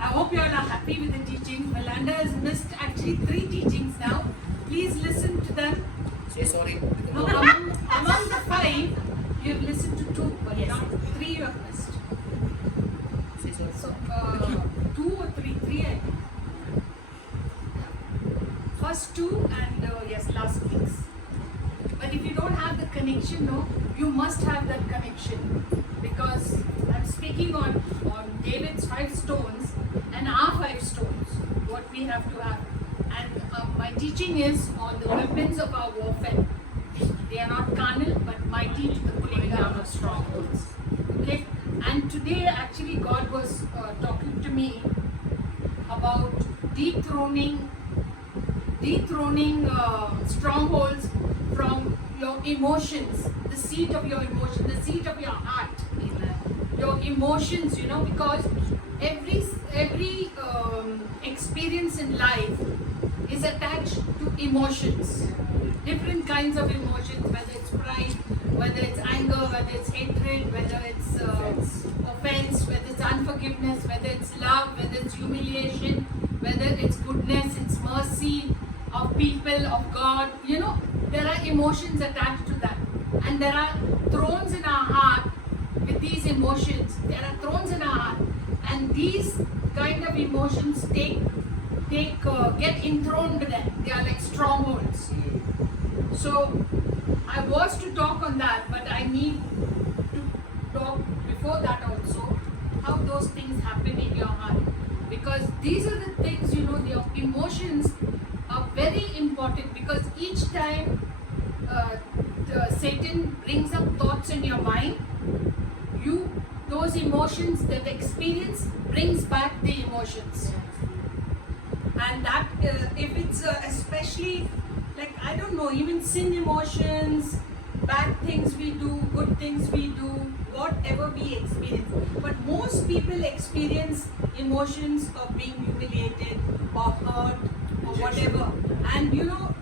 I hope you all are happy with the teachings. Melinda has missed actually 3 teachings now. Please listen to them. So sorry. No, among the 5, you have listened to 2, but Yes. not 3 you have missed. Say sorry. So, 2 or 3? 3 I think. First 2 and yes, last week's. But if you don't have the connection, no, you must have that connection. Because I'm speaking on David's 5 stones and our 5 stones, what we have to have. And my teaching is on the weapons of our warfare. They are not carnal, but mighty to the pulling down of strongholds. Okay? And today, actually, God was talking to me about dethroning strongholds from your emotions, the seat of your emotion, the seat of your heart. Your emotions, because every experience in life is attached to emotions, different kinds of emotions, whether it's pride, whether it's anger, whether it's hatred, whether it's offense, whether it's unforgiveness, whether it's love, whether it's humiliation, whether it's goodness, it's mercy of people, of God. There are emotions attached to that, and there are thrones in our heart with these emotions. There are thrones in our heart, and these kind of emotions get enthroned there. They are like strongholds. So I was to talk on that, but I need to talk before that also, how those things happen in your heart. Because these are the things, your emotions are very important, because each time Satan brings up thoughts in your mind, those emotions, that experience brings back the emotions. And that if it's especially like, I don't know, even sin emotions, bad things we do, good things we do, whatever we experience. But most people experience emotions of being humiliated or hurt or whatever. And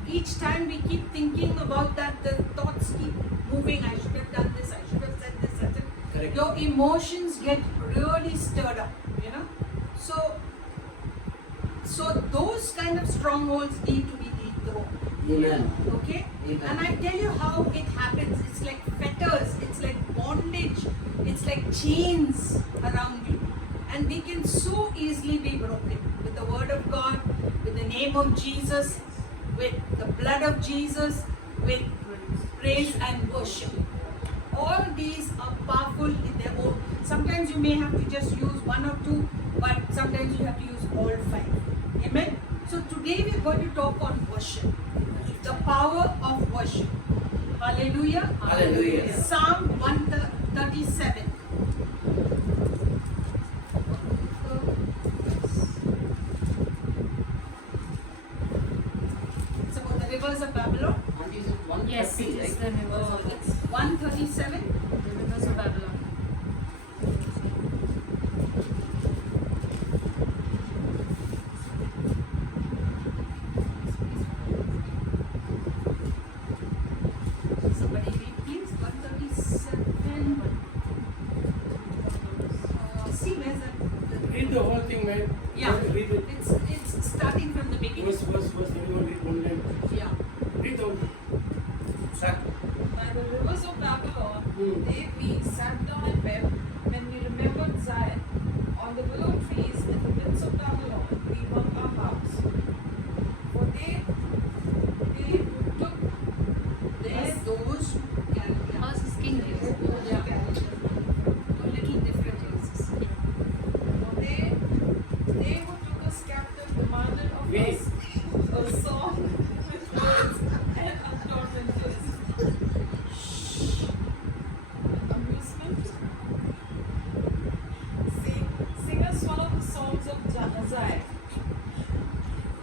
each time we keep thinking about that, the thoughts keep moving. I should have done this, I should have said this, said that. Correct. Your emotions get really stirred up, So those kind of strongholds need to be dethroned. Amen. Okay? Amen. And I tell you how it happens. It's like fetters, it's like bondage, it's like chains around you. And they can so easily be broken with the word of God, with the name of Jesus, with the blood of Jesus, with praise and worship. All these are powerful in their own. Sometimes you may have to just use 1 or 2, but sometimes you have to use all 5. Amen? So today we are going to talk on worship. The power of worship. Hallelujah. Hallelujah. Psalm 137. It's about the rivers of Babylon. And is it 130, Yes, it is right? the rivers of It's 137. the rivers of Babylon. Somebody read please. 137. See where's that? Read the whole thing, man. Yeah. Read it. It's starting from the beginning. Verse, everyone read one line. Yeah. Read the whole. Start. By the rivers of Babylon, Hmm. there we sat down and wept when we remembered Zion. On the willow trees in the midst of Babylon, we hung our harps. For they took There's those characters. Hers is King James. A little different races. for they who took us captive demanded of Wait. us a song with words and adornments. Amusement. Sing us one of the songs of Zion.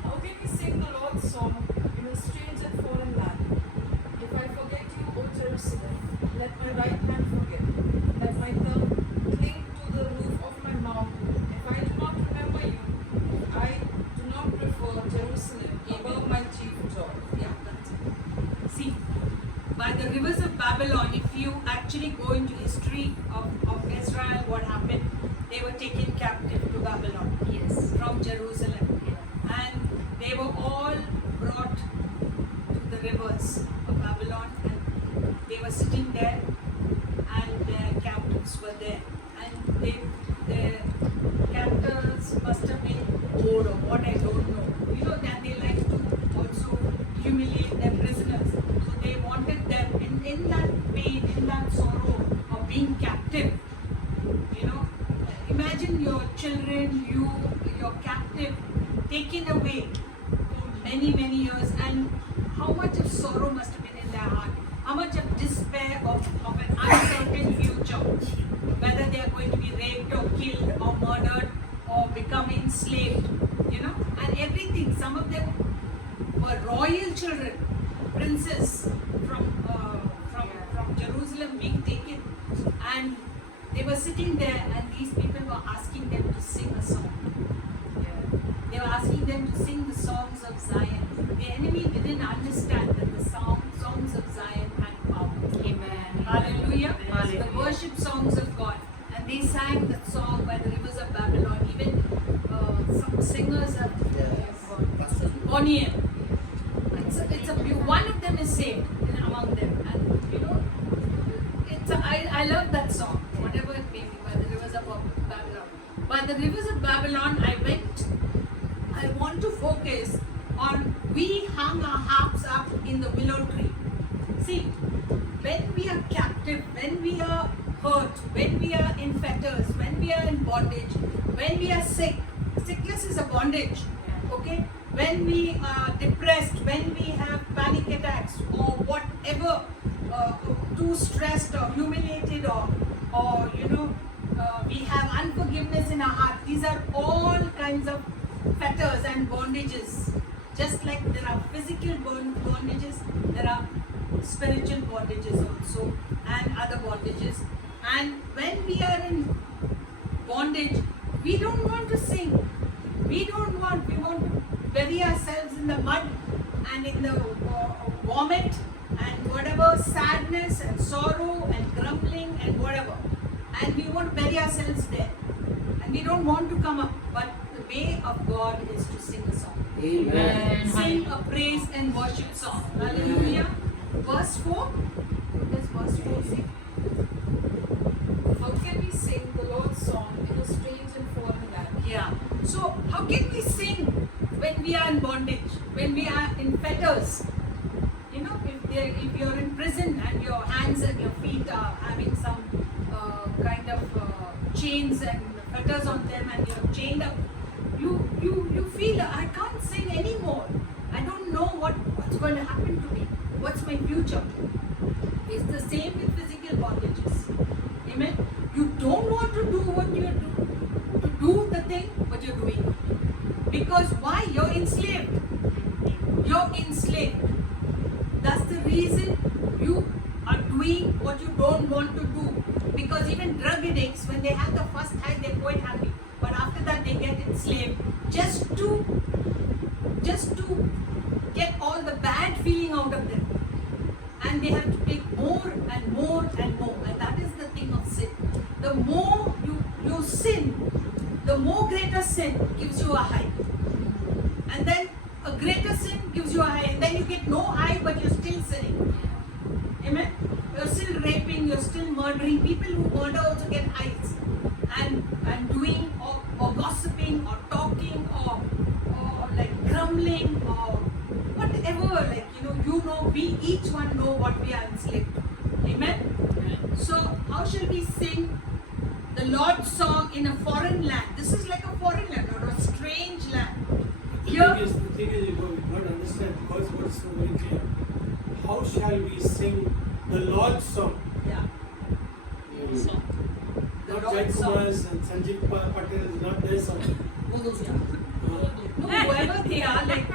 How can we sing the Lord's song in a strange and foreign land? If I forget you, O Jerusalem, let my right hand forget. Let my tongue cling to the roof of my mouth. If I do not remember you, if I do not prefer Jerusalem above my chief joy. Yeah, that's it. See, by the rivers of Babylon, if you actually go into history of Israel, what happened, they were taken captive to Babylon. Yes. Jerusalem. And they were all brought to the rivers of Babylon, and they were sitting there, and their captives were there. And the captors must have been bored or what, I don't know. You know that they like to also humiliate their prisoners. So they wanted them in that pain, in that sorrow of being captive. You know, imagine your children, your captive, taken away for many, many years, and how much of sorrow must have been in their heart, how much of despair of an uncertain future, whether they are going to be raped or killed or murdered or become enslaved, you know, and everything. Some of them were royal children, princes from Jerusalem being taken, and they were sitting there, and these people were asking them to sing a song. They were asking them to sing the songs of Zion. The enemy didn't understand that the songs of Zion had power. Amen. Hallelujah. Hallelujah. The worship songs of God. And they sang that song by the rivers of Babylon. Even some singers have Bonnie M. One of them is saved among them. And you know, I love that song, whatever it may be, by the rivers of Babylon. By the rivers of Babylon, I want to focus on we hung our harps up in the willow tree. See, when we are captive, when we are hurt, when we are in fetters, when we are in bondage, when we are sick, sickness is a bondage, okay? When we are depressed, when we have panic attacks or whatever, too stressed or humiliated or you know, we have unforgiveness in our heart. These are all kinds of fetters and bondages. Just like there are physical bondages, there are spiritual bondages also, and other bondages. And when we are in bondage, we don't want to sing. We want to bury ourselves in the mud and in the vomit and whatever sadness and sorrow and grumbling and whatever. And we want to bury ourselves there. And we don't want to come up. But the way of God is to sing a song. Amen. Sing a praise and worship song. Hallelujah. Verse 4. What does verse 4 say? How can we sing the Lord's song in a strange and foreign land? Yeah. So how can we sing when we are in bondage, when we are in fetters? You know, if you're in prison and your hands and your feet are having some kind of chains and fetters on them, and you're chained up, you feel I can't sing anymore. I don't know what's going to happen to me. What's my future? It's the same with physical bondages. Amen. You don't want to do what you do, to do the thing, but you're doing it. Because why? You're enslaved. You're enslaved. That's the reason you are doing what you don't want to do. Because even drug addicts, when they have the first high, they're quite happy. But after that, they get enslaved just to get all the bad feeling out of them. And they have to take more and more and more. And that is the thing of sin. The more you sin, the more greater sin gives you a high. And then a greater sin gives you a high. And then you get no high, but you're still sinning. Amen? You're still raping, you're still murdering. People who murder also get highs. And doing or gossiping or talking or like grumbling or whatever, like we each one know what we are enslaved to. Amen? So how shall we sing the Lord's song in a foreign land? This is like a foreign land or a strange land. The thing is, you got to understand, because what's so very clear. How shall we sing the Lord's song? Yeah. The Not Lord's song. Jaykumar's and Sanjeev Patel is not their song. No, whoever they are, like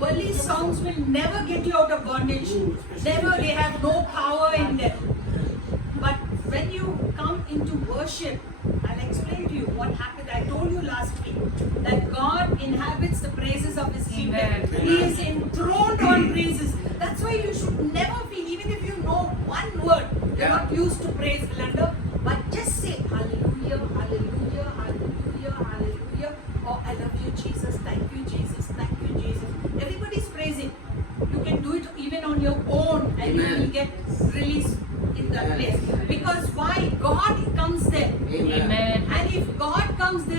worldly songs will never get you out of bondage. Never, they have no power in them. But when you come into worship, I'll explain to you what happened. I told you last week that God inhabits the praises of His people. Amen. He is enthroned on praises. That's why you should never feel, even if you know one word, you're not used to praise Glenda, but just say hallelujah, hallelujah, hallelujah, hallelujah, or I love you, Jesus.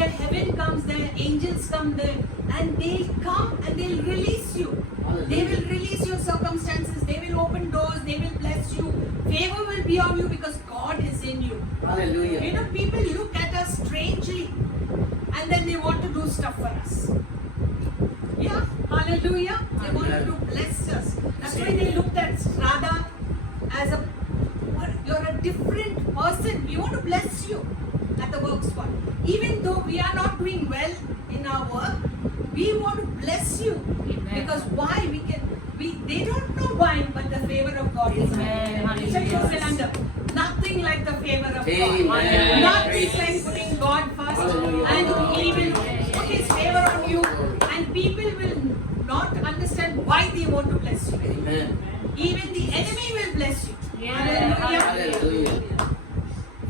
the heaven comes there, angels come there, and they'll come and they'll release you. They will release your circumstances, they will open doors, they will bless you. Favor will be on you because God is in you. Hallelujah. You know, people look at us strangely and then they want to do stuff for us. Yeah, hallelujah. They wanted to bless us. That's why they looked at Radha as a, what, you're a different person. We want to bless you at the work spot. Even though we are not doing well in our work, we want to bless you. Because why? They don't know why, but the favor of God is Amen. there. Check your cylinder. Nothing like the favor of Amen. God. Nothing like putting God first. And He will put His favor on you. And people will not understand why they want to bless you. Amen. Even the enemy will bless you. Yeah. Hallelujah. Hallelujah.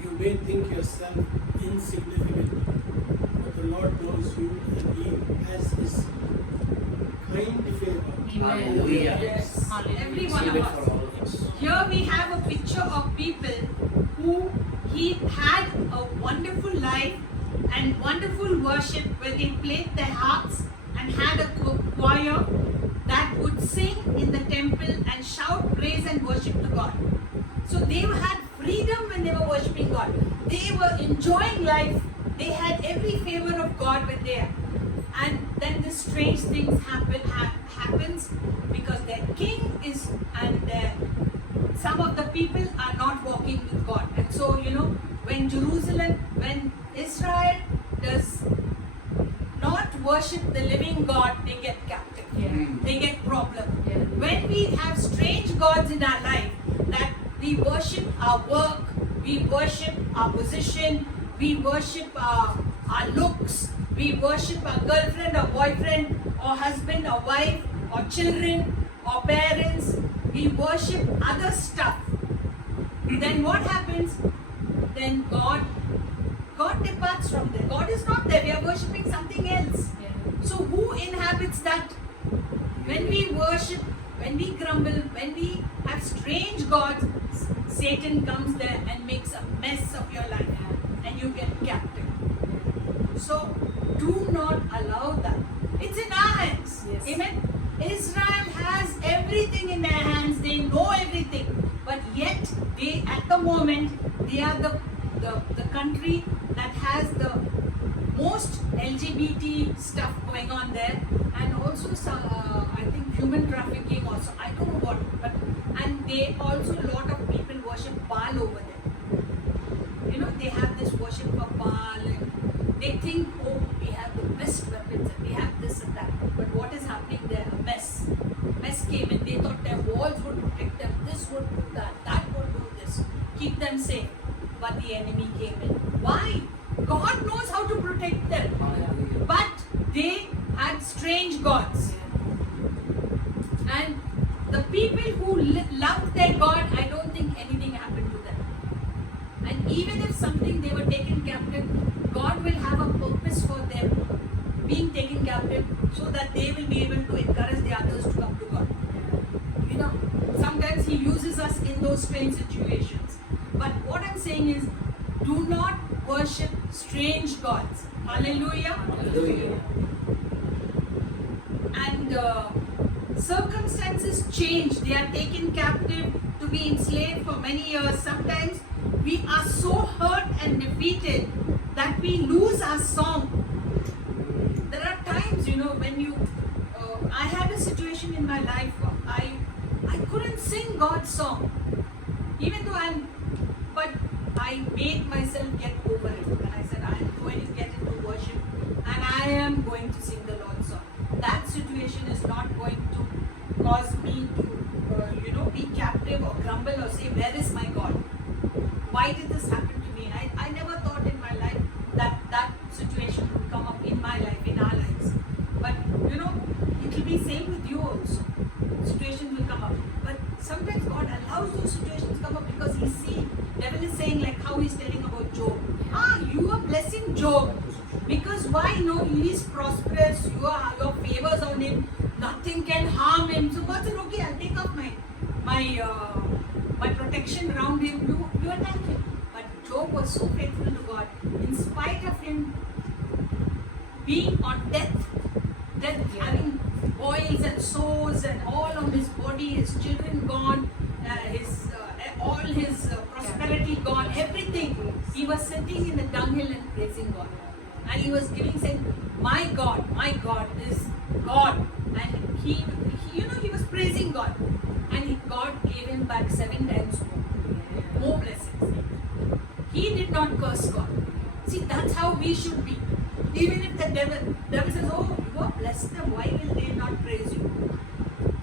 You may think yourself insignificant, but the Lord knows you and He has His kind favor. Hallelujah. Yes. Every one Receive of it us. for all of us. Here we have a picture of people who he had a wonderful life and wonderful worship where they played their harps and had a choir that would sing in the temple and shout praise and worship to God. So they had freedom when they were worshiping God. They were enjoying life. They had every favor of God when they are. And then the strange things happens because their king is and some of the people are not walking with God. And so, you know, when Israel does not worship the living God, they get captive. Yeah. They get problem. Yeah. When we have strange gods in our life, that we worship our work, we worship our position, we worship our looks, we worship our girlfriend or boyfriend or husband or wife or children or parents, we worship other stuff. Then what happens? Then God departs from there. God is not there. We are worshipping something else. Yeah. So who inhabits that? When we worship, when we grumble, when we have strange gods, Satan comes there and makes a mess of your life and you get captive. So do not allow that. It's in our hands. Yes. Amen. Israel has everything in their hands. They know everything. But yet they at the moment they are the country that has the most LGBT stuff going on there, and also I think human trafficking also. I don't know what, but and they also a lot of people worship Baal over there. You know, they have this worship of Baal and they think, oh, we have the best weapons and we have this and that. But what is happening there? A mess. Mess came in. They thought their walls would protect them. This would do that. That would do this. Keep them safe. But the enemy came in. Why? God knows how to protect them. Hallelujah. But they had strange gods. And the people who loved their God, I don't think anything happened to them. And even if something they were taken captive, God will have a purpose for them being taken captive so that they will be able to encourage the others to come to God. You know, sometimes He uses us in those strange situations. But what I'm saying is, do not worship strange gods. Hallelujah. Hallelujah. And circumstances change. They are taken captive to be enslaved for many years. Sometimes we are so hurt and defeated that we lose our song. There are times, you know, when you, I had a situation in my life, I couldn't sing God's song. Even though but I made myself get over it. And I said, I am going to get into worship and I am going to sing the Lord's song. That situation is not going to cause me to, be captive or grumble or say, where is my God? Why did this happen to me? I never thought in my life that situation would come up in my life, in our lives. But, it will be same with you also. Situations will come up. But sometimes God allows those situations to come up because He sees. Devil is saying like how He's telling about Job. You are blessing Job. Because why? No, he is prosperous. Your favors on him. Nothing can harm him. So God said, okay, I'll take up my protection around him. You attack him. But Job was so faithful to God. In spite of him being on death, having boils and sores and all of his body, his children gone, all his prosperity gone, everything. He was sitting in the dunghill and praising God. And he was saying, my God is God. And he was praising God. And God gave him back 7 times more blessings. He did not curse God. See, that's how we should be. Even if the devil says, oh, you have blessed them, why will they not praise you?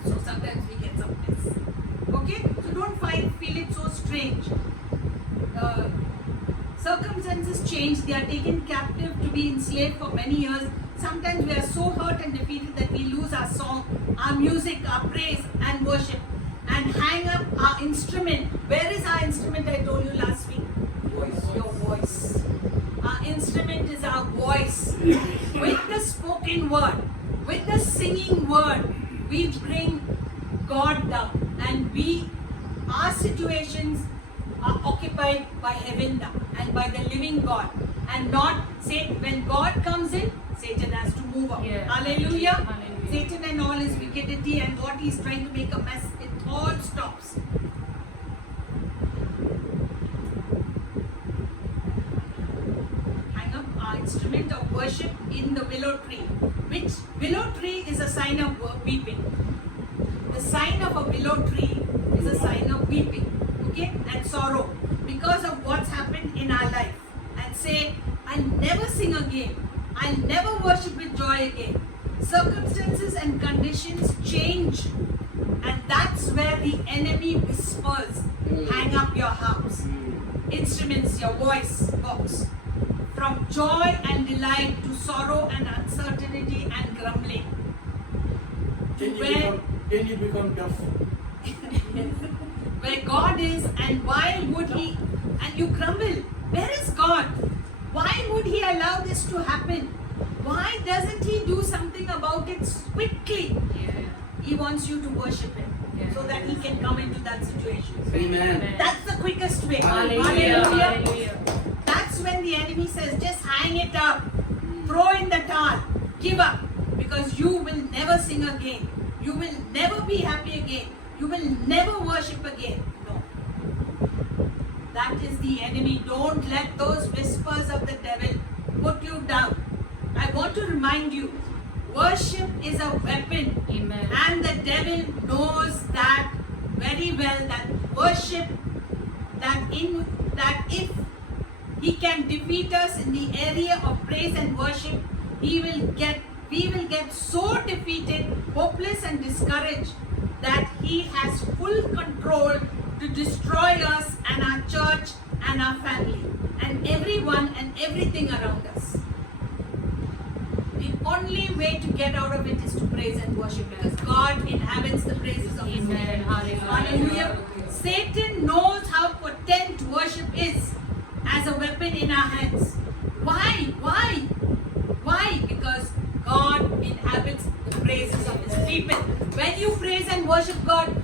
So sometimes we get some mess. Okay? So don't feel it so strange. Circumstances change. They are taken captive to be enslaved for many years. Sometimes we are so hurt and defeated that we lose our song, our music, our praise and worship, and hang up our instrument. Where is our instrument? I told you last week. Your voice. Our instrument is our voice. With the spoken word, with the singing word, we bring God down, and our situations are occupied by heaven now and by the living God, and not Satan. When God comes in, Satan has to move out. Yeah. Hallelujah. Hallelujah. Satan and all his wickedity and what he's trying to make a mess, it all stops. Hang up our instrument of worship in the willow tree, which willow tree is a sign of weeping. The sign of a willow tree is a sign of weeping, okay, and sorrow because of what's happened in our life. And say, I'll never sing again. I'll never worship with joy again. Circumstances and conditions change, and that's where the enemy whispers, hang up your harps, instruments, your voice box. From joy and delight to sorrow and uncertainty and grumbling. Then you become deaf. Where God is, and why would He, and you grumble, where is God? Why would He allow this to happen? Why doesn't He do something about it quickly? He wants you to worship Him so that He can come into that situation. Amen. That's the quickest way. Hallelujah. Hallelujah. That's when the enemy says, just hang it up, throw in the towel, give up, because you will never sing again. You will never be happy again. You will never worship again. No. That is the enemy. Don't let those whispers of the devil put you down. I want to remind you, worship is a weapon. Amen. And the devil knows that very well, that worship, that if he can defeat us in the area of praise and worship, we will get so defeated, hopeless and discouraged that he has full control to destroy us and our church and our family and everyone and everything around us. The only way to get out of it is to praise and worship, because God inhabits the praises of His Amen. name. Hallelujah. Hallelujah. Satan knows how potent worship is as a weapon in our hands. Why? Because God inhabits the praises of His people. When you praise and worship God,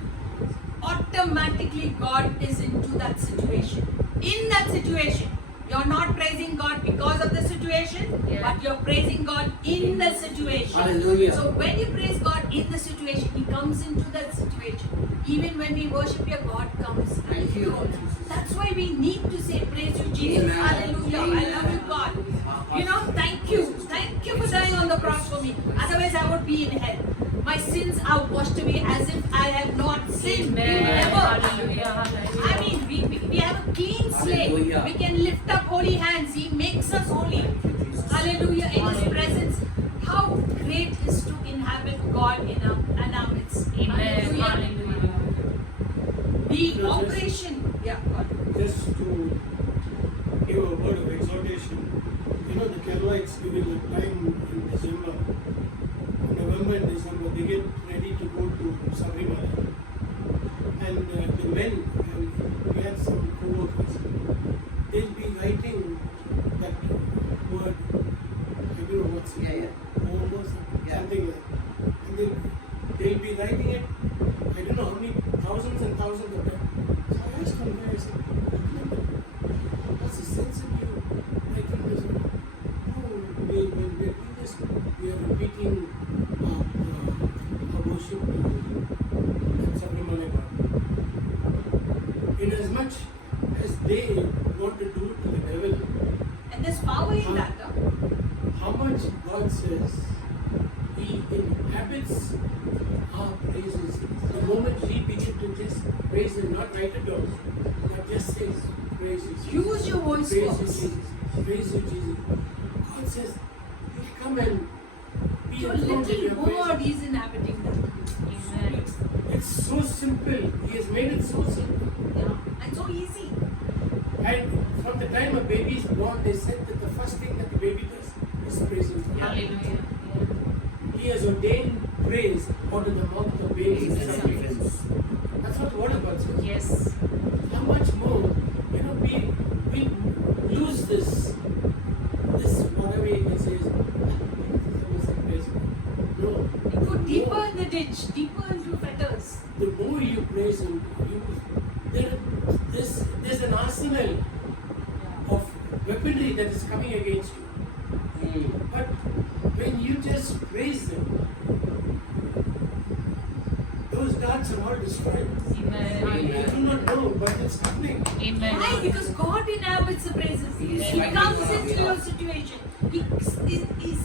automatically God is into that situation. In that situation, you're not praising God because of the situation, but you're praising God in the situation. Hallelujah. So when you praise God in the situation, He comes into that situation. Even when we worship your God comes. Thank you. That's why we need to say, praise you, Jesus. Amen. Hallelujah. Amen. I love you, God. You know, thank you. Thank you for dying on the cross for me. Otherwise, I would be in hell. My sins are washed away as if I have not sinned. Amen. Never. Hallelujah. Hallelujah. I mean, we have a clean slate. Hallelujah. We can lift up holy hands. He makes us holy. Hallelujah. In His Hallelujah. presence. How great is to inhabit God in our midst. Amen. Hallelujah. The operation. Yeah, God. Just to give a word of exhortation, you know, the Carolites during the time in December, November and December, they get ready to go to Sabrimala. And the men, we had some co-workers, they'll be writing that word, I don't know what's it, almost something like that. And they'll be writing it, I don't know how many thousands and thousands of times. So I asked one guy, I said, what's the sense of you writing this? No, we're doing this just we are repeating our worship to Sabrimala God. In as much as they want to do it to the devil, And there's power in that. how much God says He inhabits our praises. The moment we begin to just praise Him, not write it down, but just say, praise You, Jesus. Use your voice Praise You, box. Jesus. Praise You, Jesus. God says, He'll come and be Your enthroned in little your word praises. is inhabiting that. Amen. It's so simple. He has made it so simple. Yeah. And so easy. And from the time a baby is born, they said that the first thing that the baby does is praising God. Hallelujah. He has ordained praise out of the mouth of the babies and Amen. infants. That's what the word of God says. Yes. How much more, we lose this whatever you can say is praise. No. You go deeper in the ditch, deeper into fetters. The more you praise Him, there's an arsenal of weaponry that is coming against you. But when you just praise Him, those darts are all destroyed. Amen. You do not know, but it's happening. Amen. Why? Because God inhabits the praises. He Yes. comes into your situation. He's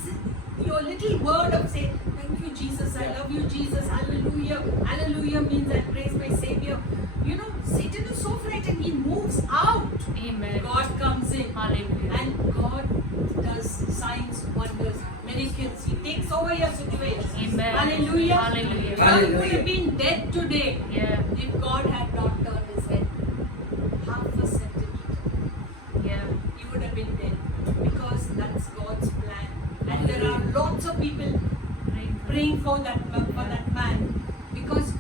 your little word of saying, thank you, Jesus, I love you, Jesus, hallelujah. Hallelujah means I praise my Savior. You know, Satan is so frightened, he moves out. Amen. God comes in. Hallelujah. And God does signs, wonders, miracles. He takes over your situation. Amen. Hallelujah. Hallelujah. John could have been dead today Yeah. if God had not turned his head half a centimeter. Yeah. He would have been dead because that's God's plan. And there are lots of people praying for that man because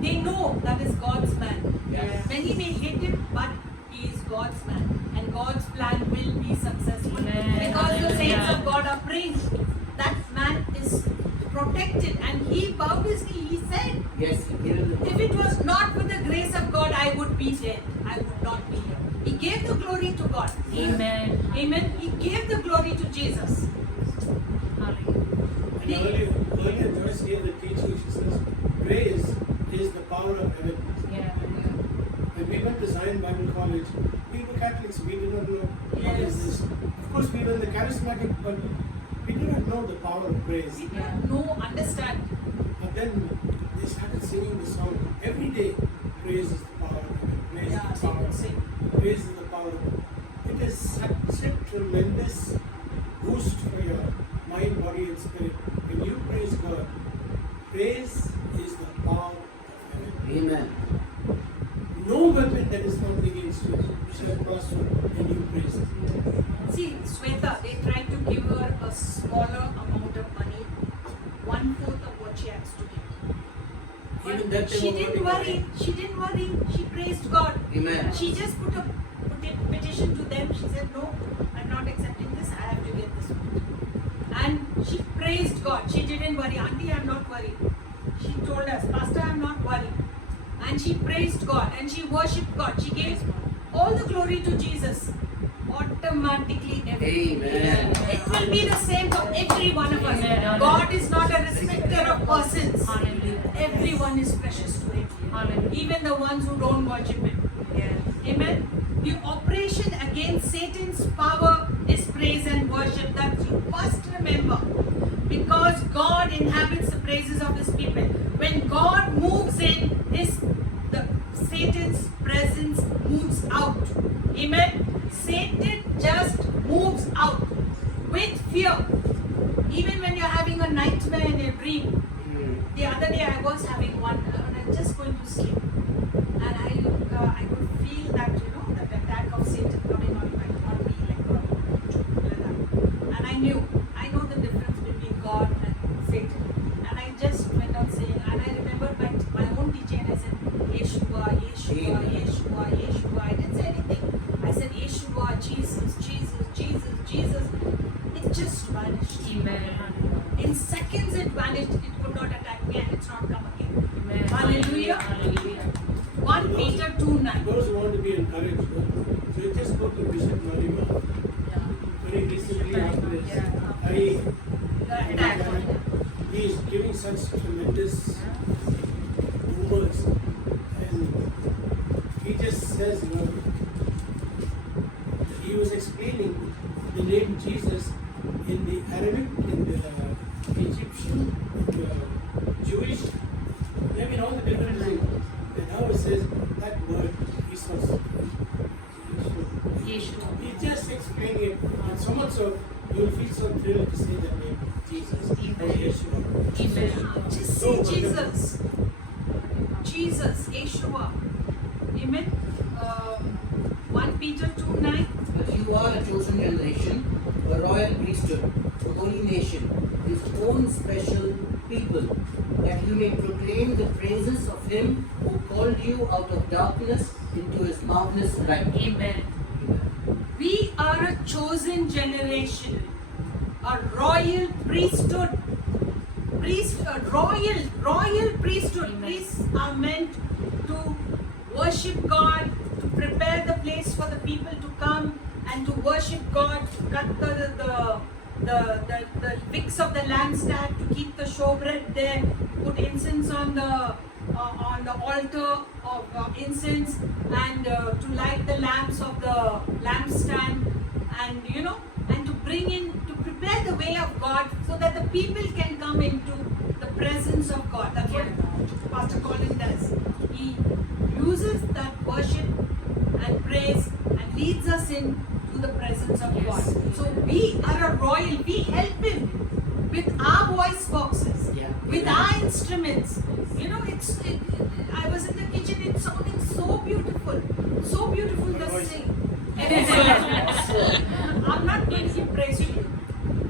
they know that is God's man. Yes. Many may hate him, but he is God's man, and God's plan will be successful. Amen. Because the saints Hallelujah. of God are praying. That man is protected, and he bowed his knee. He said, Yes, even if it was not for the grace of God, I would be dead. I would not be here. He gave the glory to God. Amen. Amen. He gave the glory to Jesus. Hallelujah. And earlier Joyce gave the teaching, she says, praise is the power of heaven. Yeah. When we went to Zion Bible College, we were Catholics, we did not know what is Yes. this. Of course, we were in the charismatic, but we did not know the power of praise. We did not understand. But then they started singing the song every day. Praise is the power of heaven. Praise Yeah, is they the power would of sing. Praise is the power of heaven. It is such a tremendous boost for your mind, body, and spirit. When you praise God, praise is the power of heaven. Amen. No weapon that is formed against you shall prosper when you praise Him. See, Sweta, they tried to give her a smaller amount of money, 1/4 of what she has to give. Even that they She were didn't not worry. She didn't worry. She praised God. Amen. She just put a petition to them. She said, no, I'm not accepting this. I have to get this one. And she praised God. She didn't worry. Auntie, I'm not worried. She told us, Pastor, I'm not worried. And she praised God and she worshipped God. She gave all the glory to Jesus. Automatically, everything. Amen. It will be the same for every one of us. Amen. God is not a respecter of persons. Hallelujah. Everyone is precious to Him. Hallelujah. Even the ones who don't worship Him. Amen. The operation against Satan's power is praise and worship. That you must remember. Because God inhabits the praises of His people. When God moves in, Satan's presence moves out. Amen. Satan just moves out with fear. Even when you're having a nightmare in a dream. The other day I was having one and I was just going to sleep. And I could feel that, that attack of Satan coming on me like that. And I know the difference between God and Satan. And I just went on saying, and I remembered my own teaching and I said, Yeshua, Yeshua, Yeshua, Yeshua. I didn't say anything. I said, Yeshua, Jesus, Jesus, Jesus, Jesus. It just vanished. Amen. In seconds it vanished. It could not attack me and it's not come again. Amen. Hallelujah. Hallelujah. 1 Peter 2:9. Those who want to be encouraged, so you just go to Bishop Marima. Very recently after this, attack on him. He is giving such tremendous rumors, and he just says, he was explaining the name Jesus in the Arabic, in the Egyptian, in the Jewish, all the different languages. And now it says that word, Jesus. Yeshua. He's just explaining it, and so much so you'll feel so thrilled to say the name Jesus or Yeshua. Amen. Just say Jesus. Jesus, Yeshua. Amen. 1 Peter 2:9. You are a chosen generation, a royal priesthood, a holy nation, his own special people, that you may proclaim the praises of him who called you out of darkness into his marvelous light. Amen. We are a chosen generation, a royal priesthood. A royal priesthood. Priests are meant to worship God, to prepare the place for the people to come and to worship God, to cut the wicks of the lampstand, to keep the showbread there, put incense on the altar of incense, and to light the lamps of the lampstand, and and to bring in, to prepare the way of God so that the people can come into the presence of God. That's what Pastor Colin does. He uses that worship and praise and leads us into the presence of God. So we are a royal, we help him with our voice boxes, Yeah. with our instruments. I was in the kitchen, it's sounding so beautiful to sing. I'm not going to give praise to you.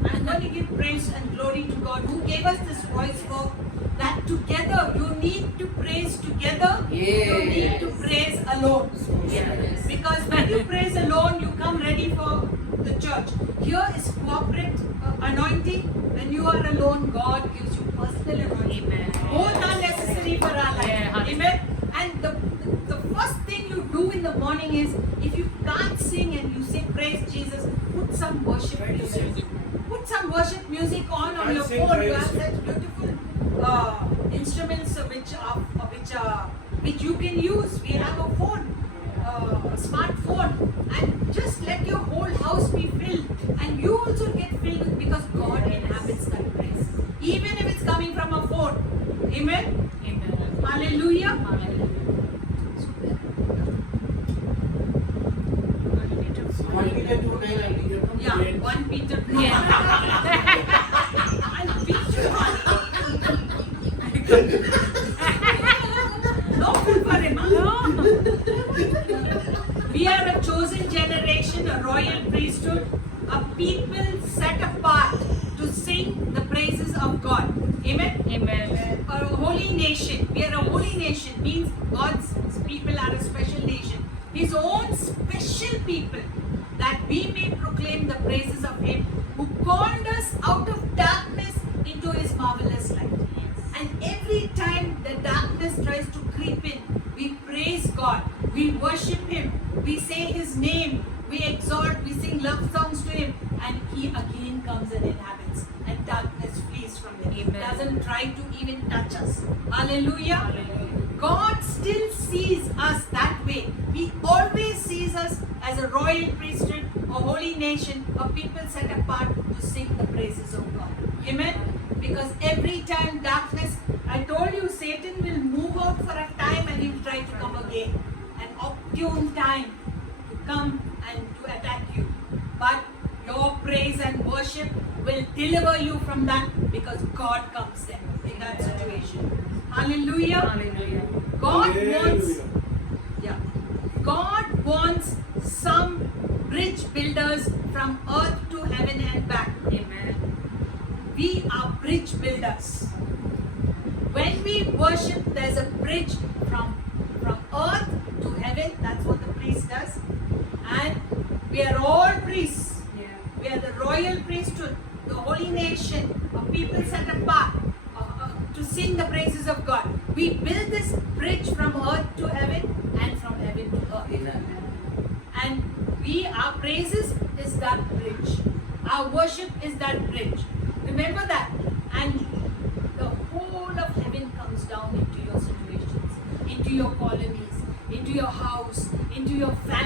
I'm going to give praise and glory to God who gave us this voice box, that together you need to praise together, you need to praise alone. Yes. Because when you praise alone, you come ready for the church. Here is corporate anointing. When you are alone, God gives you personal anointing. Amen. Both are necessary for our life. Yeah. Amen. And the first thing you do in the morning is, if you can't sing and you say praise Jesus, put some worship music. Put some worship music on I your sing phone. You praise. have such beautiful instruments which you can use. We have a phone, a smartphone, and just let your whole house be filled, and you also get filled with, because God inhabits that praise, even if it's coming from a phone. Amen. Amen. Hallelujah. Hallelujah. 1 Peter 2:9, I read it. Yeah, 1 Peter. And Peter. No food for him, huh? We are a chosen generation, a royal priesthood, a people set apart to sing the praises of God. Amen. Amen. A holy nation. We are a holy nation, means God's people are a special nation. His own special people, that we may proclaim the praises of him who called us out of darkness into his marvelous light. And every time the darkness tries to creep in, we praise God, we worship him, we say his name, we exalt, we sing love songs to him, and he again comes and inhabits, and darkness flees from him. He Amen. doesn't try to even touch us. Hallelujah. Hallelujah. God still sees us that way. He always sees us as a royal priesthood, a holy nation, a people set apart to sing the praises of God. Amen. Because every time darkness, I told you, Satan will move out for a time and he will try to come again. An opportune time to come and to attack you. But your praise and worship will deliver you from that, because God comes there in that situation. Hallelujah. Hallelujah. God wants some bridge builders from earth to heaven and back. Amen. We are bridge builders. When we worship, there's a bridge from earth to heaven. That's what the priest does. And we are all priests. Yeah. We are the royal priesthood, the holy nation, a people set apart to sing the praises of God. We build this bridge from earth to heaven and from heaven to earth. Amen. And our praises is that bridge. Our worship is that bridge. Remember that.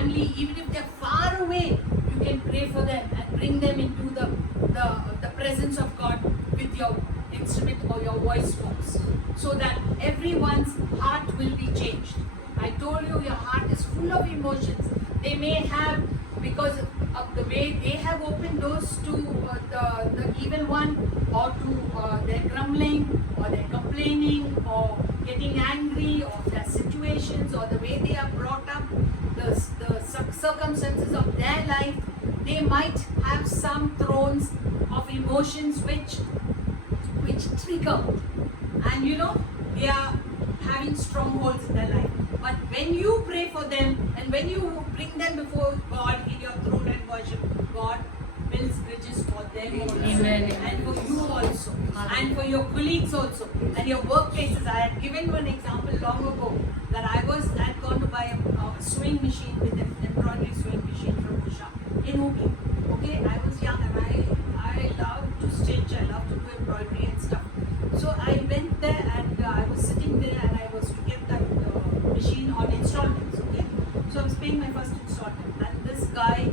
family, even if they're far away, you can pray for them and bring them into the presence of God with your instrument or your voice box, so that everyone's heart will be changed. I told you your heart is full of emotions. They may have, because of the way they have opened doors to the evil one, or to their grumbling, or their complaining, or getting angry, or their situations, or the way they are brought up, the circumstances of their life. They might have some thrones of emotions which trigger, and they are having strongholds in their life. But when you pray for them and when you bring them before God in your throne and worship, God builds bridges for them also, Amen. and for you also, and for your colleagues also, and your workplaces. I had given one example long ago that I had gone to buy a sewing machine, with an embroidery sewing machine from Usha in Hooghly. Okay, I was young and I love to stitch, I love to do embroidery and stuff. So I went there and I was sitting there and I was to get that machine on installments. Okay, so I was paying my first installment, and this guy,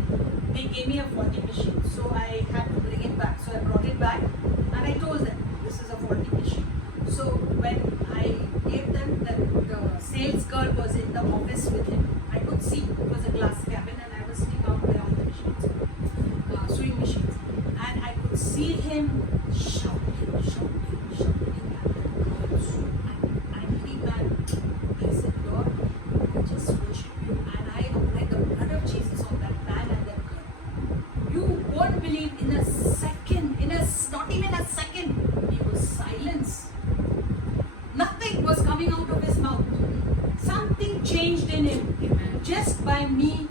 they gave me a faulty machine, so I had to bring it back. So I brought it back and I told them this is a faulty machine. So when I gave them that, the sales girl was in the office with him. I could see it was a glass cabin and I was sitting out there on the machines, sewing machines, and I could see him shouting at that girl. So angry man. I said, Lord, I just worship you, and I apply the blood of Jesus on that man and that girl. You won't believe, in a second, not even a second, he was silenced. Nothing was coming out of his mouth. Something changed in him, Amen. just by me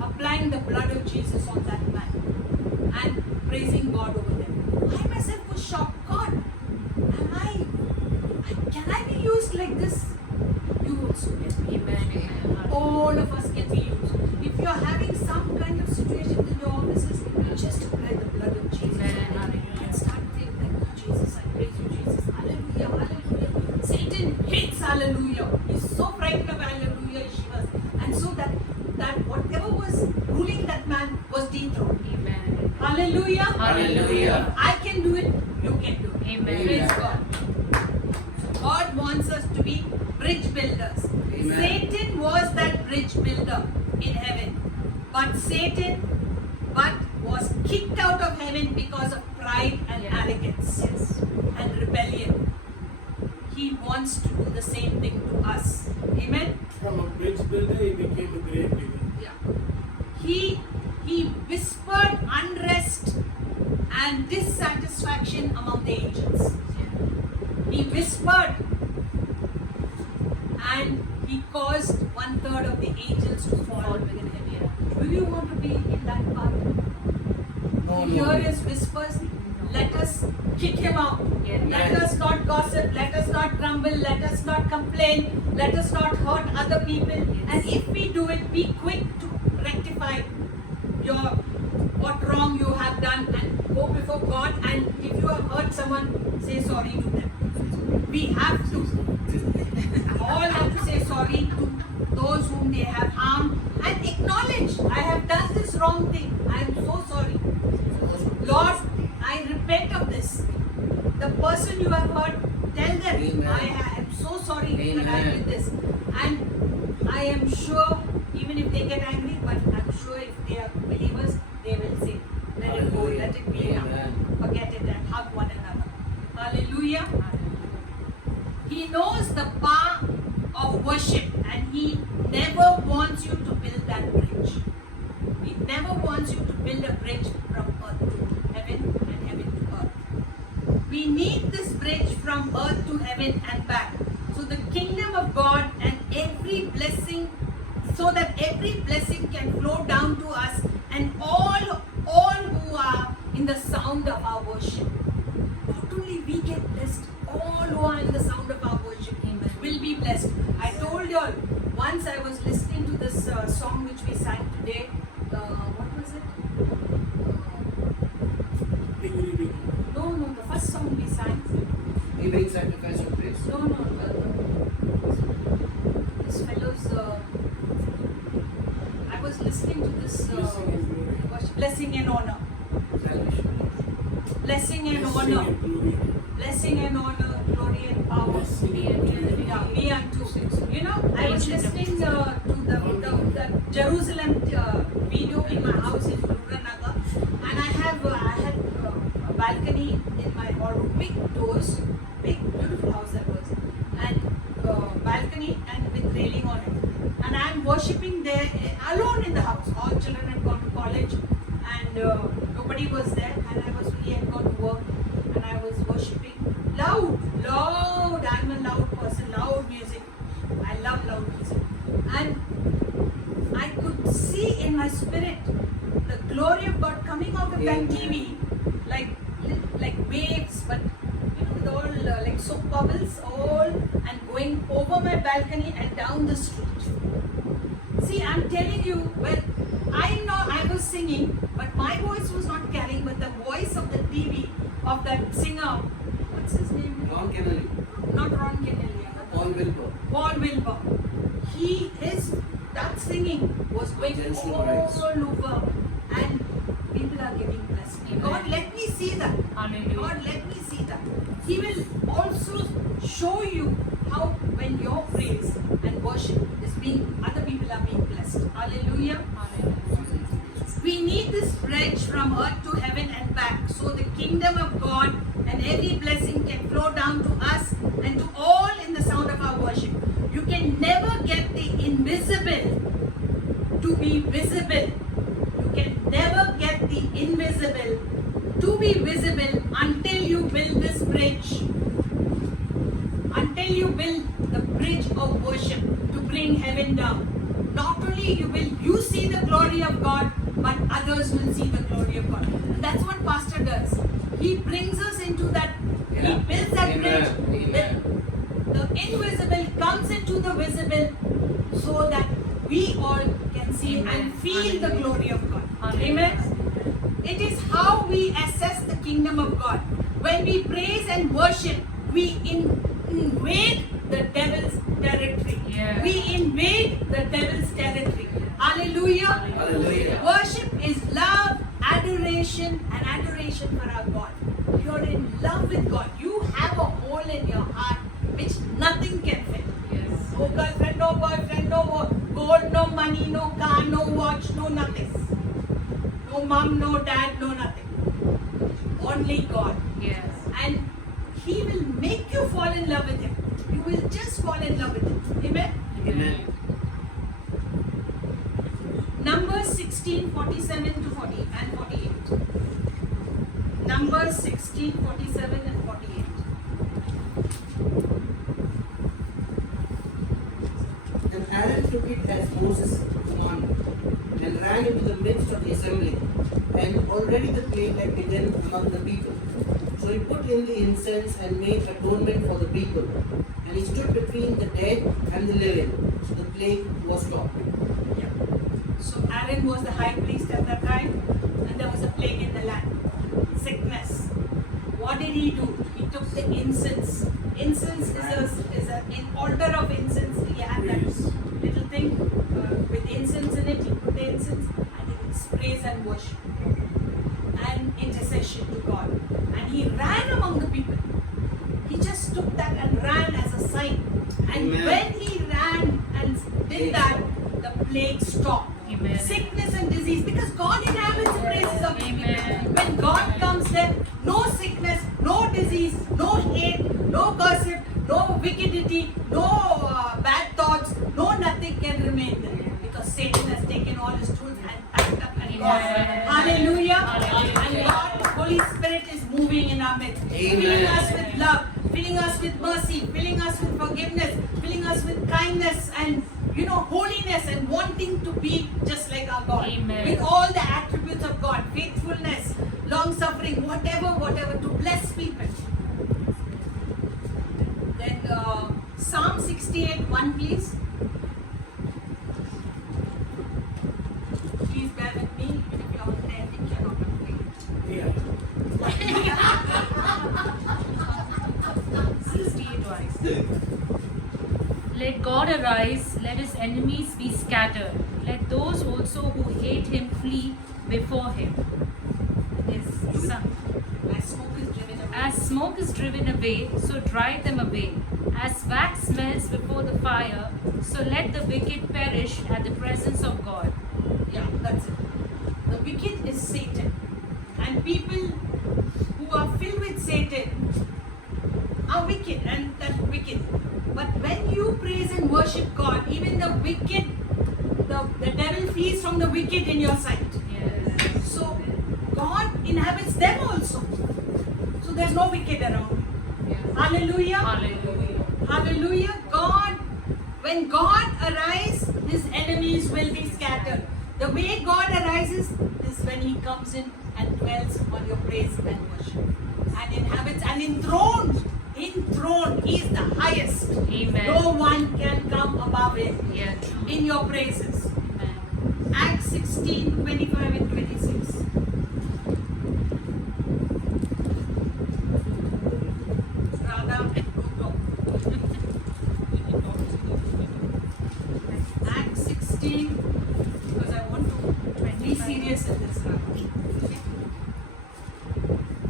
applying the blood of Jesus on that man and praising God over them. I myself was shocked. God, can I be used like this? You also can be. Amen. All of us can be used. If you are having some kind of situation in your offices, just apply the blood of Jesus. Amen. And start saying, thank you, Jesus. I praise you, Jesus. Hallelujah, hallelujah. Satan hates hallelujah. He's so frightened of hallelujah, Shivas. And so that whatever was ruling that man was dethroned. Amen. Hallelujah. Hallelujah. I can do it, you can do it. Amen. Praise God. God wants us to be bridge builders. Amen. Satan was that bridge builder in heaven. But was kicked out of heaven because of pride and Yeah. arrogance Yes. and rebellion. He wants to do the same thing to us. Amen. From a bridge builder, he became a great builder. Yeah. He whispered unrest and dissatisfaction among the angels. He whispered, and he caused 1/3 of the angels to fall within him. Will you want to be in that part? No, Hear no. his whispers. Let us kick him out. Yeah. Let us not gossip. Let us not grumble. Let us not complain. Let us not hurt other people. And if we do it, be quick to rectify what wrong you have done and go before God. And if you have hurt someone, say sorry to them. We have to. All have to say sorry to those whom they have harmed and acknowledge, I have done this wrong thing. I am so sorry. Lord, I repent of this. The person you have hurt, tell them, Amen. I am so sorry that I Amen. did this. And I am sure, even if they get angry, but I'm sure if they are believers, they will say, let it go, let it be now. Amen. Forget it and hug one another. Hallelujah. He knows the power of worship, and he never wants you to build that bridge. He never wants you to build a bridge from earth to heaven and heaven to earth. We need this bridge from earth to heaven and back. So the kingdom of God and every blessing, so that every blessing can flow down to us and all who are in the sound of our worship. Not only we get blessed, all who are in the sound of our worship will be blessed. I told you all, once I was listening to this song which we sang today. What was it? No, the first song we sang. Evening sacrifice of praise. No, this fellow's. I listening to this Blessing and glory. worship. Blessing and honor. Salvation. Blessing and Blessing honor. and glory. Blessing and honor, glory and power. Blessing Be and unto, glory. yeah, be unto. You know, I was listening to the Jerusalem video in my house in Guranagar, and I had a balcony in my or big doors, big beautiful house that was, and balcony and with railing on it. And I'm worshipping there alone in the house. All children had gone to college, and nobody was there, and I was really had gone to work, and I was worshipping loud. I'm a loud person, loud music. I love loud music. And I could see in my spirit the glory of God coming out of that TV like waves, but you know, with all like soap bubbles, all and going over my balcony and down the street. See, I'm telling you, well, I was singing, but my voice was not carrying, but the voice of the TV of that singer, what's his name? Ron Kennedy. Not Ron Kennedy. Paul Wilbur. Paul Wilbur. That singing was going Jensen all Price. over, and people are getting blessed. Amen. God, let me see that. Hallelujah. God, let me see that. He will also show you how when your praise and worship is being, other people are being blessed. Hallelujah. We need this bridge from earth to heaven and back so the kingdom of God and every blessing can flow down to us and to all in the sound of our worship. You can never get the invisible to be visible. You can never get the invisible to be visible until you build this bridge. Until you build the bridge of worship to bring heaven down. Not only you see the glory of God, but others will see the glory of God. And that's what Pastor does. He brings us into that, he builds that bridge. Amen. The invisible comes into the visible so that we all can see Amen. and feel the glory of God. Hallelujah. Amen. It is how we assess the kingdom of God. When we praise and worship, we invade the devil's territory. Yes. We invade the devil's territory. Hallelujah. Hallelujah. Worship is love, adoration, and adoration for our God. You're in love with God. You have a hole in your heart which nothing can fill. Yes. No girlfriend, no boyfriend, no gold, no money, no car, no watch, no nothing. No mom, no dad, no nothing. Only God. Yes. And He will make you fall in love with Him. You will just fall in love with Him. Amen? Amen. Numbers 16, 47 to 40 and 48. Numbers 16, 47 and 48. And Aaron took it as Moses commanded, and ran into the midst of the assembly, and already the plague had begun among the people. So he put in the incense and made atonement for the people, and he stood between the dead and the living. So the plague was stopped. So Aaron was the high priest at that time, and there was a plague in the land. Sickness. What did he do? He took the incense. Incense is an altar of incense. He had that Praise. little thing with incense in it. He put the incense and he praise and worship and intercession to God. And he ran among the people. He just took that and ran as a sign. And Amen. when he ran and did that, the plague stopped. Amen. Sickness and disease, because God inhabits the praises of His Amen. people. When God comes there, no sickness, no disease, no hate, no gossip, no wickedity, no bad thoughts, no nothing can remain there. Because Satan has taken all his tools and packed up and gone. Amen. Hallelujah. Hallelujah. And God, Holy Spirit is moving in our midst. Amen. Filling us with love, filling us with mercy, filling us with forgiveness, filling us with kindness and holiness and wanting to be just like our God. Amen. With all the attributes of God, faithfulness, long suffering, whatever, to bless people. Then Psalm 68, 1 please. Please bear with me, even if you're on there, I think you're not afraid. Yeah. 68 wise. Let God arise, let his enemies be scattered. let those also who hate him flee before him. Yes. Some- As smoke is driven away. As smoke is driven away, so drive them away. As wax smells before the fire, so let the wicked perish at the presence of God. Yeah, that's it. The wicked is Satan. And people who are filled with Satan are wicked, and that's wicked. But when you praise and worship God, even the wicked, the devil flees from the wicked in your sight. Yes. So God inhabits them also. So there's no wicked around. Hallelujah. Hallelujah. Hallelujah. God, when God arises, his enemies will be scattered. The way God arises is when he comes in and dwells on your praise and worship. And inhabits and enthroned. Enthroned. He is the highest. Amen. No one can come above him Yeah, true. in your praises. Amen. Acts 16, 25 and 26. Radha, don't talk. Acts 16, because I want to be serious in this now. Okay?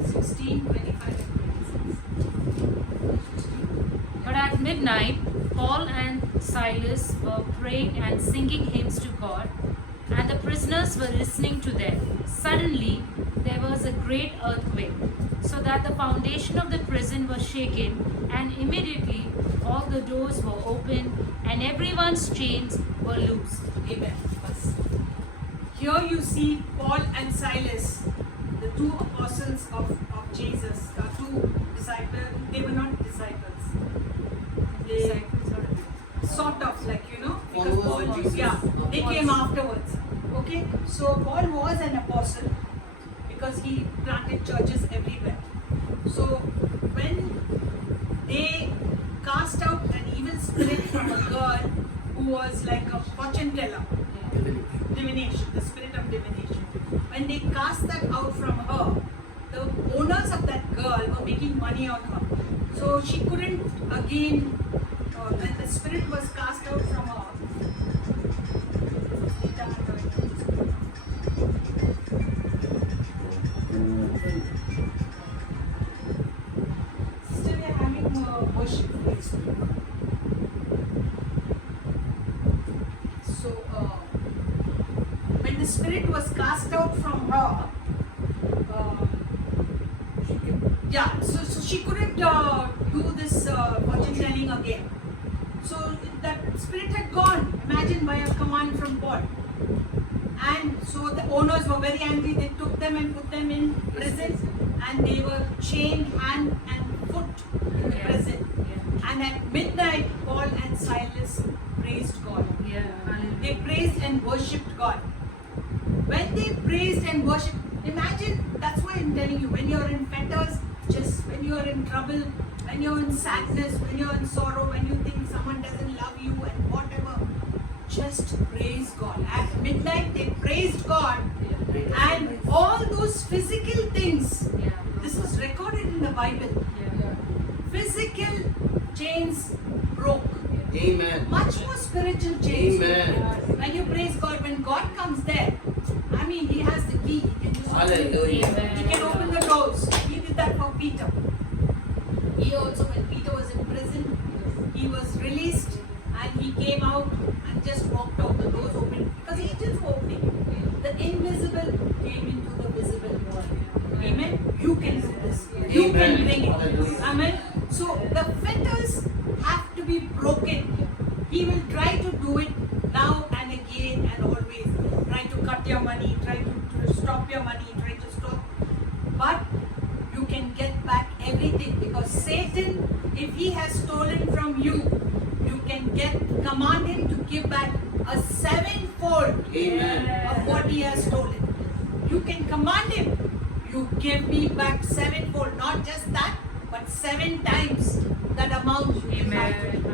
16, 25 and 26. But at midnight, Paul and Silas were praying and singing hymns to God, and the prisoners were listening to them. Suddenly, there was a great earthquake, so that the foundation of the prison was shaken, and immediately all the doors were opened, and everyone's chains were loosed. Amen. Bas. Here you see Paul and Silas, the two apostles of Jesus, two disciples. They were not disciples. They Disciples are- sort of like, because Followers Paul, of Jesus. yeah, they came afterwards. Okay, so Paul was an apostle because he planted churches everywhere. So when they cast out an evil spirit from a girl who was like a fortune teller, divination, the spirit of divination. When they cast that out from her, the owners of that girl were making money on her. So she couldn't again, when the spirit was cast out from her. Sister, we are having worship. So, when the spirit was cast out from her, so she couldn't do this fortune telling again. So that spirit had gone, imagine, by a command from Paul. And so the owners were very angry. They took them and put them in prison, and they were chained hand and foot in the Yeah. prison. Yeah. And at midnight, Paul and Silas praised God. Yeah. They praised and worshipped God. When they praised and worshipped, imagine, that's why I'm telling you, when you're in fetters, just when you're in trouble, when you're in sadness, when you're in sorrow, when you think someone doesn't love you and whatever, just praise God. At midnight, they praised God, and all those physical things, Yeah. this was recorded in the Bible, Yeah. physical chains broke. Amen. Much more spiritual chains. Amen. When you praise God, when God comes there, I mean, He has the key. He can do something. Hallelujah. He can open the doors. He did that for Peter. He also, when Peter was in prison, he was released and he came out and just walked out. The doors opened because the angels were opening. The invisible came into the visible world. Amen. You can do this. You Amen. can bring it. Hallelujah. Amen. So the fetters have to be broken. He will try to do it now and again and always. Try to cut your money, try to stop your money, try to stop. But you can get back everything because Satan, if he has stolen from you, you can command him to give back a sevenfold Amen. of what he has stolen. You can command him, you give me back sevenfold, not just that, but 7 times that amount you give back to me.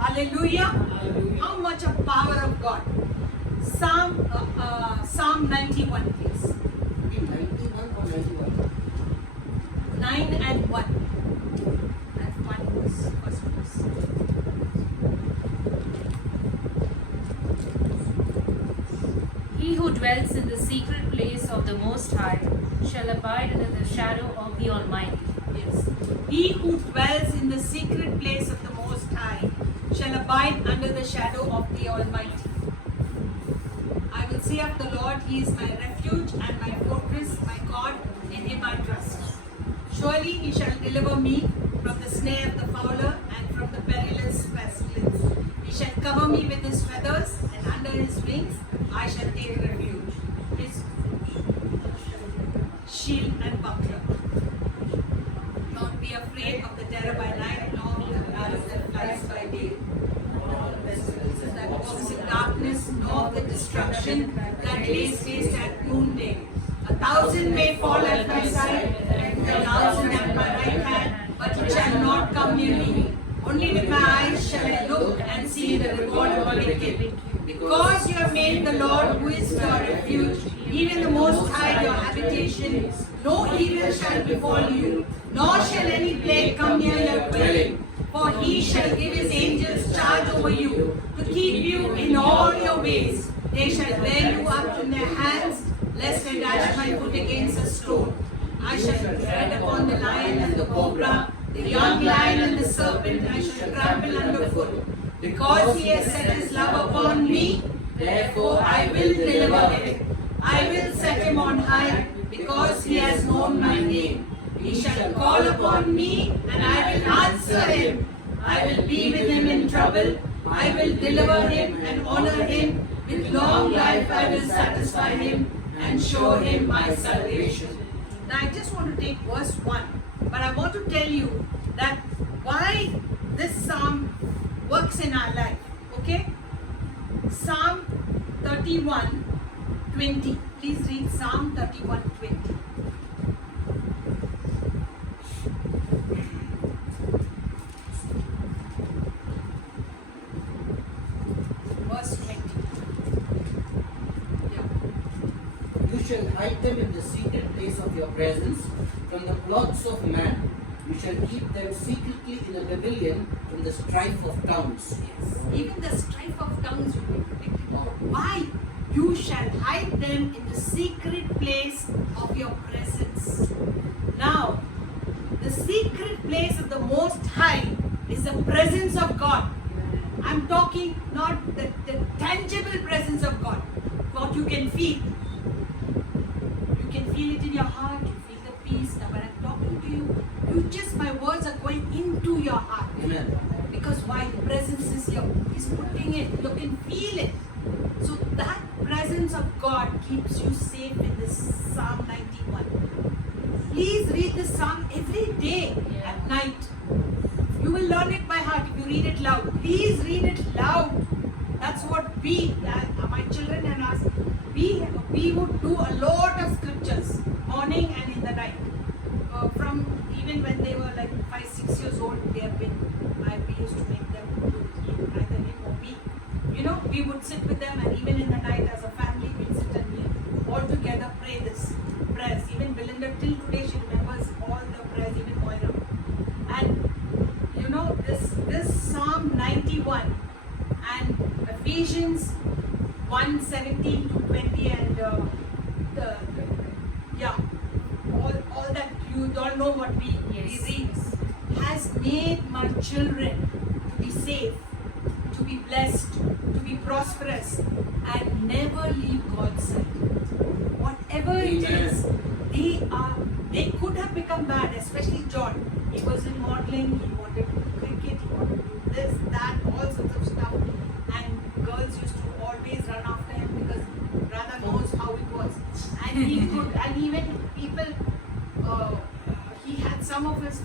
Hallelujah. How much a power of God. Psalm 91, please. 91 or 91? 9 and 1. And 1 was first verse. He who dwells in the secret place of the Most High shall abide under the shadow of the Almighty. Yes. He who dwells in the secret place of the Most High shall abide under the shadow of the Almighty. I will say of the Lord, He is my refuge and my fortress, my God, in Him I trust. Surely He shall deliver me from the snare of the fowler and from the perilous pestilence. He shall cover me with His feathers, and under His wings I shall take refuge. His shield and buckler. Not be afraid of the terror by night, nor of the arrow that flies by day, nor of the pestilence that walks in darkness, nor of the destruction that lays waste at noonday. 1,000 may fall at my side, and 10,000 at my right hand, but it shall not come near me. Only with my eyes shall I look and see the reward of the wicked. Because you have made the Lord, who is your refuge, even the Most High your habitation, no evil shall befall you, nor shall any plague come near your dwelling. For He shall give His angels charge over you, to keep you in all your ways. They shall bear you up in their hands, lest I dash my foot against a stone. I shall tread upon the lion and the cobra, the young lion and the serpent I shall trample underfoot. Because He has set His love upon me, therefore I will deliver Him. I will set Him on high, because He has known my name. He shall call upon me, and I will answer Him. I will be with Him in trouble. I will deliver Him and honor Him. With long life I will satisfy Him and show Him my salvation. Now I just want to take verse 1, but I want to tell you that why this psalm works in our life. Okay? Psalm 31:20. Please read Psalm 31:20. Verse 20. Yeah. You shall hide them in the secret place of your presence from the plots of man. You shall keep them secretly in a pavilion from the strife of tongues. Yes. Even the strife of tongues will be protected. Why? You shall hide them in the secret place of your presence. Now, the secret place of the Most High is the presence of God. I'm talking not the tangible presence of God, what you can feel. You can feel it in your heart, you feel the peace. Now when I'm talking to you, my words are going into your heart. Amen. Because why? The presence is here. He's putting it. You can feel it. So that presence of God keeps you safe in this Psalm 91. Please read this Psalm every day at night. You will learn it by heart if you read it loud. Please read it loud. That's what we, my children and us, we would do a lot of scriptures, morning and in the night. From even when they were like 5-6 years old, we used to make them do either him or me. You know, we would sit with them, and even in the night as a family, we'd sit and we all together pray this prayers. Even Belinda, till today, she remembers all the prayers, even Moira. And you know, this Psalm 91 and Ephesians 1:17 to 20 and all that you all know what we read has made my children to be safe, to be blessed, to be prosperous, and never leave God's side. Whatever it is, they could have become bad, especially John. He was in modeling, he wanted to do cricket, he wanted to do this, that, all sorts of stuff. And girls used to always run after him because Radha knows how it was. And he could, and even people, he had some of his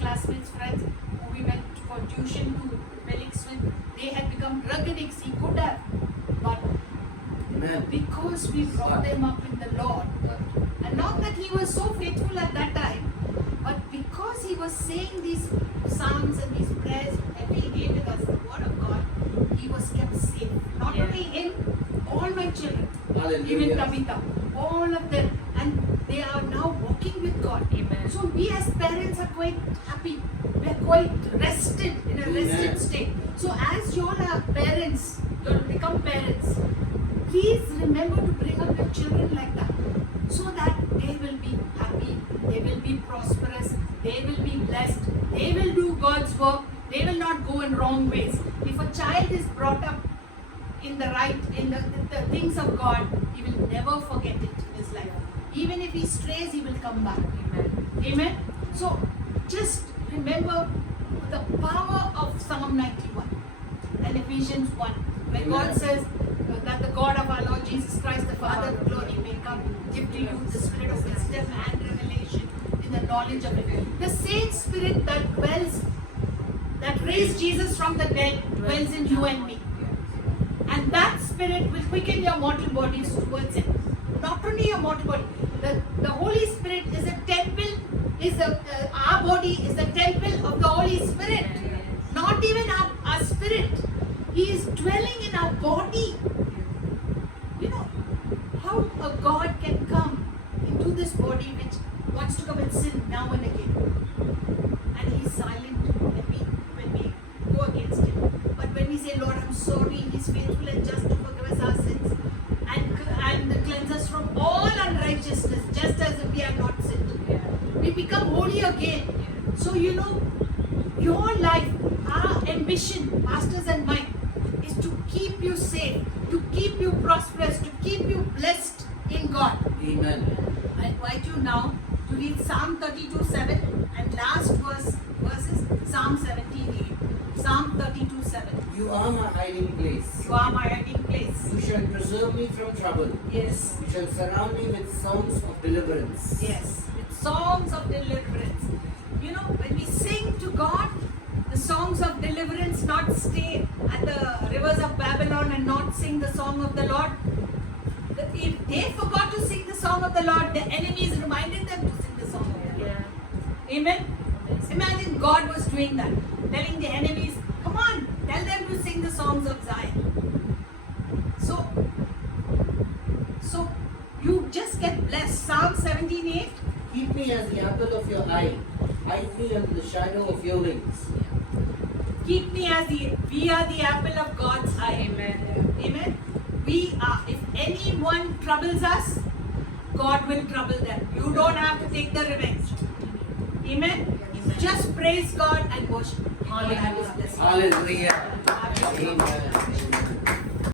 classmates, friends, who we went for tuition to Felix when they had become drug addicts. He could have, but because we brought them up in the Lord, and not that he was so faithful at that time, but because he was saying these psalms and these prayers every day with us, the word of God, he was kept safe. Not only him, all my children, even Tabitha, all of them, and they are now walking with God. Amen. So we as parents are quite happy. We are quite rested, in a rested state. So as you all are parents, you all become parents. please remember to bring up your children like that, so that they will be happy, they will be prosperous, they will be blessed, they will do God's work, they will not go in wrong ways. If a child is brought up in the right, in the things of God, he will never forget it in his life. Even if he strays, he will come back. Amen. Amen. So just remember the power of Psalm 91 and Ephesians 1, where God Amen. says that the God of our Lord Jesus Christ, the Father of glory, may come give to you the spirit of wisdom and revelation in the knowledge of it. The same spirit that dwells, that raised Jesus from the dead, dwells in you and me. And that spirit will quicken your mortal bodies towards it. Not only your mortal body, the Holy Spirit is a temple, our body is the temple of the Holy Spirit. Not even our spirit. He is dwelling in our body. You know, how a God can come into this body which wants to come and sin now and again. And He's silent when we go against Him. But when we say, Lord, I'm sorry, He's faithful and just to forgive us our sins and cleanse us from all unrighteousness, just as if we had not sinned. We become holy again. So, you know, your life, our ambition, pastors and mine, is to keep you safe, to keep you prosperous, to keep you blessed in God. Amen. I invite you now to read Psalm 32:7 and last verses Psalm 17:8. Psalm 32:7. You are my hiding place. You are my hiding place. You shall preserve me from trouble. Yes. You shall surround me with songs of deliverance. Yes. With songs of deliverance. You know, when we sing to God, the songs of deliverance, not stay at the rivers of Babylon and not sing the song of the Lord. If they forgot to sing the song of the Lord, the enemies reminded them to sing the song of the Lord. Amen. Imagine God was doing that, telling the enemies, come on, tell them to sing the songs of Zion. So you just get blessed. Psalm 17:8. Keep me as the apple of your eye. Hide me under the shadow of your wings. Keep me as we are the apple of God's eye. Amen. Amen. We are. If anyone troubles us, God will trouble them. You don't have to take the revenge. Amen. Just praise God and worship. Hallelujah. God have His blessing. Hallelujah. Have His blessing. Amen.